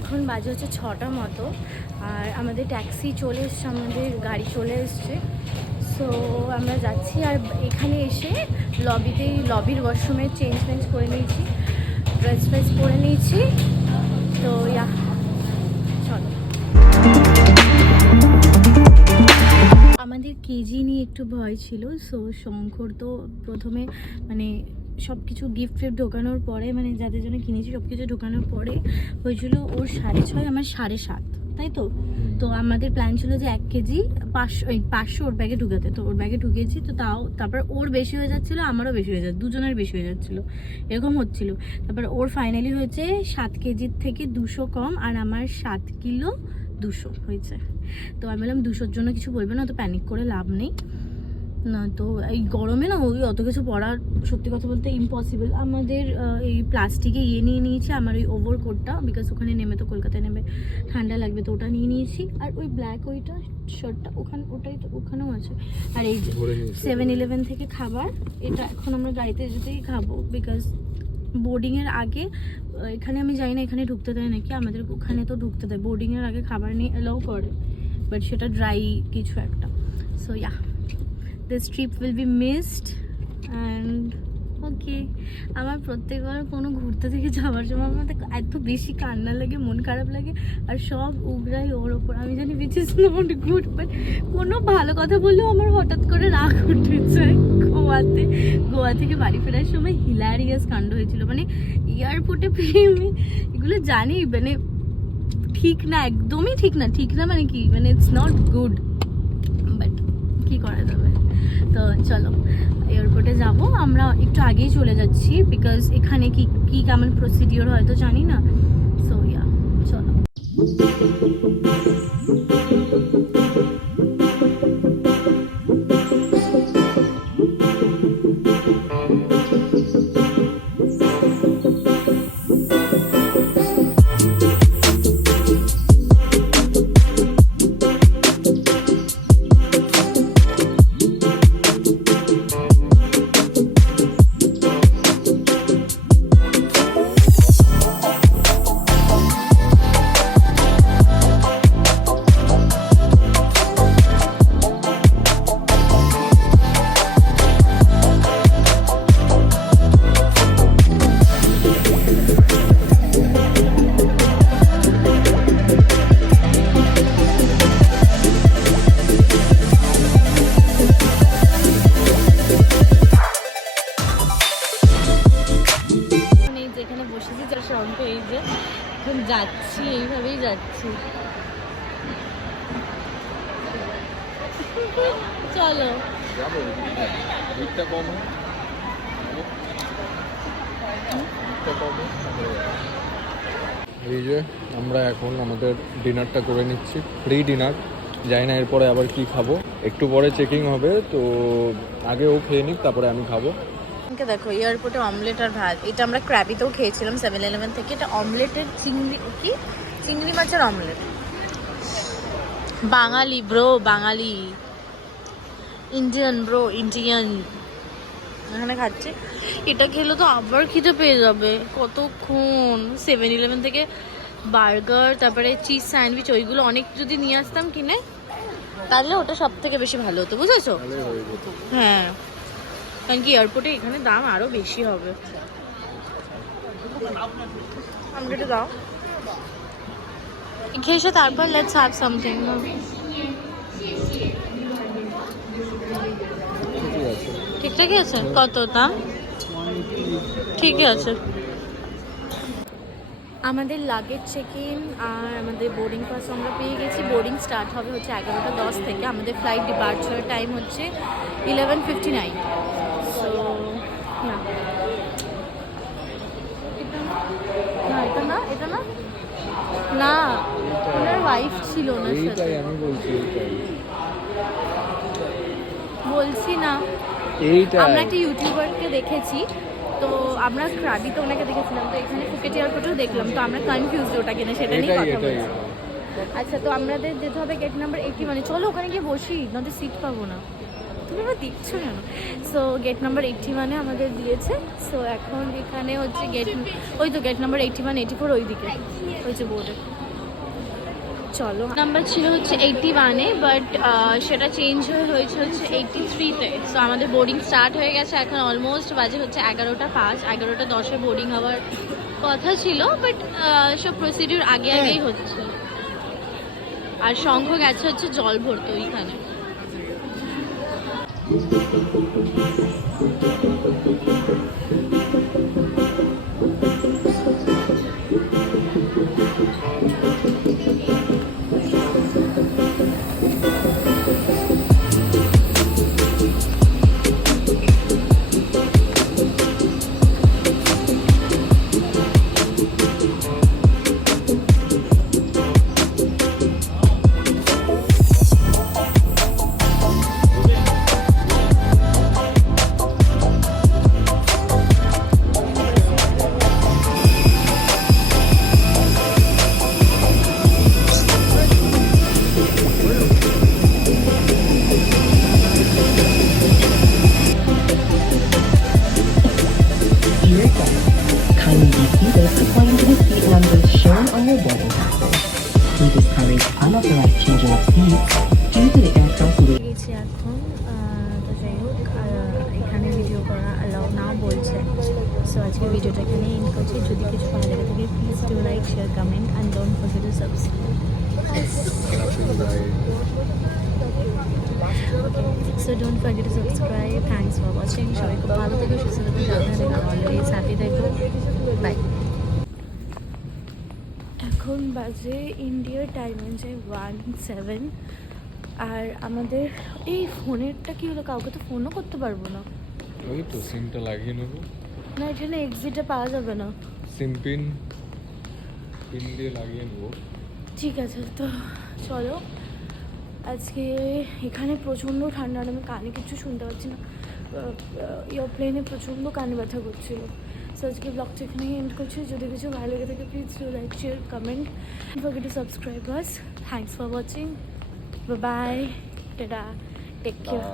এখন বাজে হচ্ছে 6টা মতো, আর আমাদের ট্যাক্সি চলে এসছে, আমাদের গাড়ি চলে এসছে। সো আমরা যাচ্ছি, আর এখানে এসে লবির ওয়াশরুমে চেঞ্জ করে নিয়েছি, ড্রেস পরে নিয়েছি। তো চলো। আমাদের কেজি নিয়ে একটু ভয় ছিল। সো শঙ্কর তো প্রথমে মানে সব কিছু গিফট ঢোকানোর পরে, মানে যাদের জন্য কিনেছি সব কিছু ঢোকানোর পরে হয়েছিল ওর 6.5, আমার 7.5, তাই তো। তো আমাদের প্ল্যান ছিল যে 1 কেজি 500 ওর ব্যাগে ঢুকাতে, তো ওর ব্যাগে ঢুকিয়েছি। তো তারপর ওর বেশি হয়ে যাচ্ছিলো, আমারও বেশি হয়ে যাচ্ছে, দুজনের বেশি হয়ে যাচ্ছিলো, এরকম হচ্ছিল। তারপর ওর ফাইনালি হয়েছে 7 কেজির থেকে 200 কম, আর আমার 7 কিলো 200 হয়েছে। তো আমি বললাম 200-র জন্য কিছু বলবে না, তো প্যানিক করে লাভ নেই না। তো এই গরমে না ওই অত কিছু পড়া সত্যি কথা বলতে ইম্পসিবল। আমাদের এই প্লাস্টিকে নিয়ে নিয়েছি আমার ওই ওভারকোটটা, বিকজ ওখানে নেমে তো কলকাতায় নেমে ঠান্ডা লাগবে, তো ওটা নিয়ে নিয়েছি। আর ওই ব্ল্যাক ওইটা শার্টটা ওটাই তো ওখানেও আছে। আর এই যে 7-11 থেকে খাবার, এটা এখন আমরা গাড়িতে যেতেই খাবো, বিকজ বোর্ডিংয়ের আগে এখানে আমি জানি না এখানে ঢুকতে দেয় নাকি, আমাদের ওখানে তো ঢুকতে দেয়, বোর্ডিংয়ের আগে খাবার নিয়ে এলাও করে, বাট সেটা ড্রাই কিছু একটা। So this trip will be missed and okay. আমার প্রত্যেকবার কোনো ঘুরতে থেকে যাওয়ার সময় আমার এত বেশি কান্না লাগে, মন খারাপ লাগে, আর সব উগরাই ওর ওপর। আমি জানি which is not good, but কোনো ভালো কথা বললেও আমার হঠাৎ করে রাগ উঠে যায়। গোয়া থেকে বাড়ি ফেরার সময় হিলারিয়াস কাণ্ড হয়েছিল, মানে এয়ারপোর্টে প্রেমে এগুলো জানি, মানে ঠিক না, একদমই ঠিক না মানে কি, মানে ইটস নট গুড, বাট কি করা যাবে। তো চলো এয়ারপোর্টে যাব, আমরা একটু আগেই চলে যাচ্ছি, বিকজ এখানে কি কেমন প্রসিডিওর হয়তো জানি না। সো চলো। যাচ্ছি, এইভাবেই যাচ্ছি। চলো এই যে আমরা এখন আমাদের ডিনারটা করে নিচ্ছি, ফ্রি ডিনার। যাই না এরপরে আবার কি খাবো, একটু পরে চেকিং হবে, তো আগে ও খেয়ে নিক, তারপরে আমি খাবো। দেখো এয়ারপোর্টে অমলেট আর ভাত, এটা আমরা ক্র্যাবিতেও খেয়েছিলাম 7-11 থেকে। এটা অমলেটের চিংড়ি মাছের অমলেট। বাঙালি ব্রো, বাঙালি, ইন্ডিয়ান ব্রো, ইন্ডিয়ান। এখানে খাচ্ছি, এটা খেলে তো আবার খিদে পেয়ে যাবে কতক্ষণ। 7-11 থেকে বার্গার, তারপরে চিজ স্যান্ডউইচ, ওইগুলো অনেক যদি নিয়ে আসতাম কিনে, তাহলে ওটা সব থেকে বেশি ভালো হতো, বুঝেছো? হ্যাঁ, কারণ কি এয়ারপোর্টে এখানে দাম আরো বেশি হবে। আমাকে দাও, খেয়ে এসে তারপর লেটস হ্যাভ সামথিং। ঠিকঠাকই আছে, কত দাম? ঠিকই আছে। আমাদের লাগেজ চেক ইন আর আমাদের বোর্ডিং পাস আমরা পেয়ে গেছি। বোর্ডিং স্টার্ট হবে হচ্ছে 11:10 থেকে। আমাদের ফ্লাইট ডিপার্চার টাইম হচ্ছে 11:59। সো এটা না ওনার ওয়াইফ ছিল না, বলছি না, আমরা একটা ইউটিউবারকে দেখেছি, তো আমরা ক্রাবিতে ওনাকে দেখেছিলাম, তো এখানে ফুকেট এয়ারপোর্টেও দেখলাম, তো আমরা কনফিউজ ওটা কিনা সেটা নিয়ে কথা বলছি। আচ্ছা, তো আমাদের যেতে হবে গেট নাম্বার 80, মানে চলো ওখানে গিয়ে বসি, নয়তো সিট পাবো না। তুমি আবার দিচ্ছ কেন? সো গেট নাম্বার 81 আমাদের দিয়েছে। সো এখন এখানে হচ্ছে ওই তো গেট নাম্বার 81, 84 ওই দিকে হচ্ছে বোর্ডে। চলো, নাম্বার ছিল হচ্ছে 81-এ, বাট সেটা চেঞ্জ হয়েছে হচ্ছে 83-তে। সো আমাদের বোর্ডিং স্টার্ট হয়ে গেছে, এখন অলমোস্ট বাজে হচ্ছে 11:05, 11:10-এ বোর্ডিং হওয়ার কথা ছিল, বাট সব প্রসিডিউর আগেই হচ্ছে। আর শঙ্খ গেছে হচ্ছে জল ভরতো ওইখানে। Dear guests, kindly be seated according to the seat numbers shown on your boarding passes. We discourage unauthorized changing of seats due to the aircraft's weight. গেছি এখন, তো যাই হোক, এখানে ভিডিও করা অ্যালাউ না বলছে। সো আজকে ভিডিওটা এখানে এন্ড করছি। যদি কিছু ভালো লেগে থাকে please do like, share, comment and don't forget to subscribe. So don't forget to subscribe. Thanks for watching. সবাই খুব ভালো থেকো, সুস্থ থেকো, সাবধানে থেকো, অলওয়েজ হ্যাপি থেকো। বাই। এখন বাজে ইন্ডিয়ার টাইম হচ্ছে 1:07। আর আমাদের এই ফোনেরটা কি হলো, কাউকে তো ফোনও করতে পারবো না। ওই তো সিমটা লাগিয়ে নেবো। না, এখানে এক্সিটে পাওয়া যাবে না। সিম পিন দিয়ে লাগিয়ে নেবো। ঠিক আছে, তো চলো। আজকে এখানে প্রচণ্ড ঠান্ডা, আর আমি কানে কিছু শুনতে পাচ্ছি না। এয়ারপ্লেনে প্রচণ্ড কানে ব্যথা করছিল। সো আজকে ব্লগটা এখানে এন্ড করছি। যদি কিছু ভালো লেগে থাকে please do like, share, comment, forget to subscribe us. Thanks for watching. Bye, ta-ta, take care.